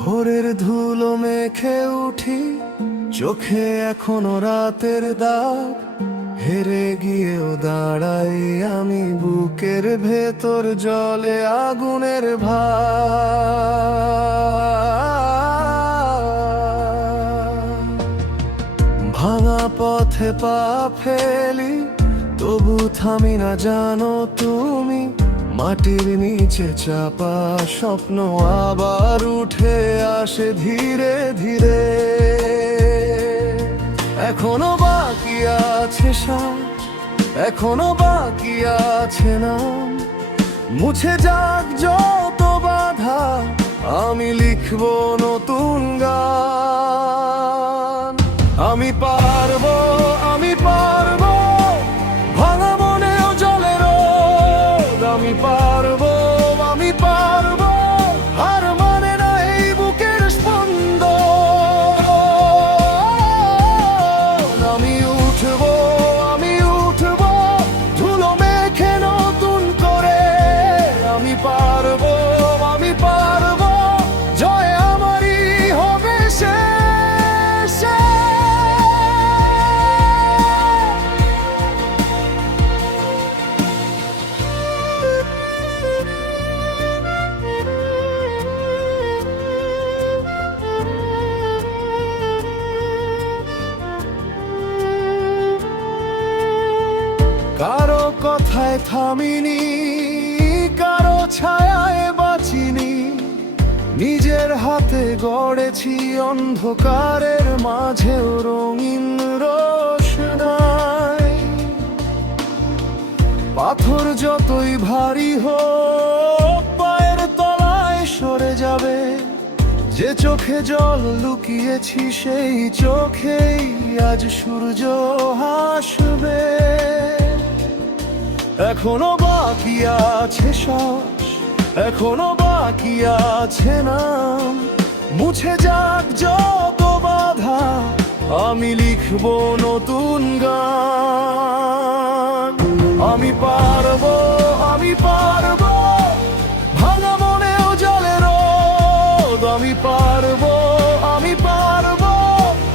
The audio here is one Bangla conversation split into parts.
ভোরের ধুলো মেখে উঠি, চোখে এখনো রাতের দাগ। হেরে গিয়েও দাঁড়াই আমি, বুকের ভেতর জলে আগুনের ভার। ভাঙা পথে পা ফেলি, তবু থামি না জানো তুমি। মাটির নিচে চাপা স্বপ্ন আবার উঠে আসে ধীরে ধীরে। এখনো বাকি আছে শ্বাস, এখনো বাকি আছে নাম। মুছে যাক যত বাধা, আমি লিখবো নতুন গান। আমি পারবো, আমি পারবো, ভাঙা মনেও জলে রোদ। আমি পারবো, আমি পারবো, হার মানে না এই বুকের স্পন্দন। আমি উঠবো, আমি উঠবো, ধুলো মেখে নতুন করে। আমি পারবো, আমি পারবো, জয় আমারই হবে শেষ। কারো কথায় থামিনি, কারো ছায়ায় বাঁচিনি। নিজের হাতে গড়েছি অন্ধকারের মাঝেও রঙিন রোশনাই। পাথর যতই ভারী হোক, পায়ের তলায় সরে যাবে। যে চোখে জল লুকিয়েছি, সেই চোখেই আজ সূর্য হাসবে। এখনো বাকি আছে শ্বাস, এখনো বাকি আছে নাম। মুছে যাক যত বাধা, আমি লিখবো নতুন গান। আমি পারবো, আমি পারবো, ভাঙা মনেও জলে রোদ। আমি পারবো, আমি পারবো,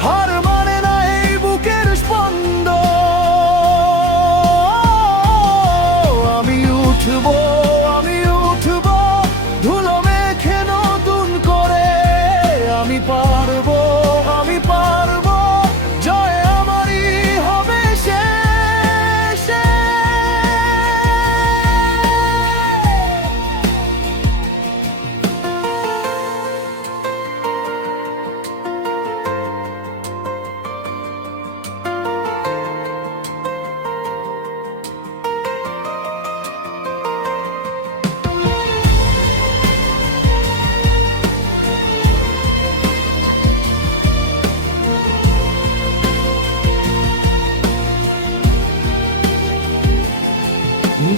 হার মানে না এই বুকের স্পন্দন। আমি উঠবো, আমি উঠবো, ধুলো মেখে নতুন করে। আমি পারবো, আমি পারবো, জয় আমারই হবে শেষ।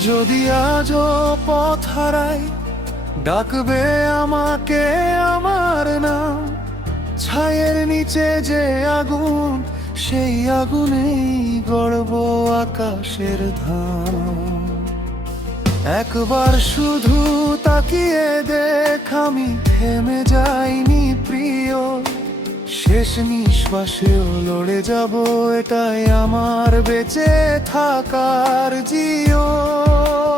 যদি আজও পথ হারাই, ডাকবে আমাকে আমার নাম। ছায়ের নিচে যে আগুন, সেই আগুনেই গড়ব আকাশের ধাম। একবার শুধু তাকিয়ে দেখ, আমি থেমে যাইনি প্রিয়। শেষ নিঃশ্বাসেও লড়ে যাব, এটাই আমার বেঁচে থাকার জীবন।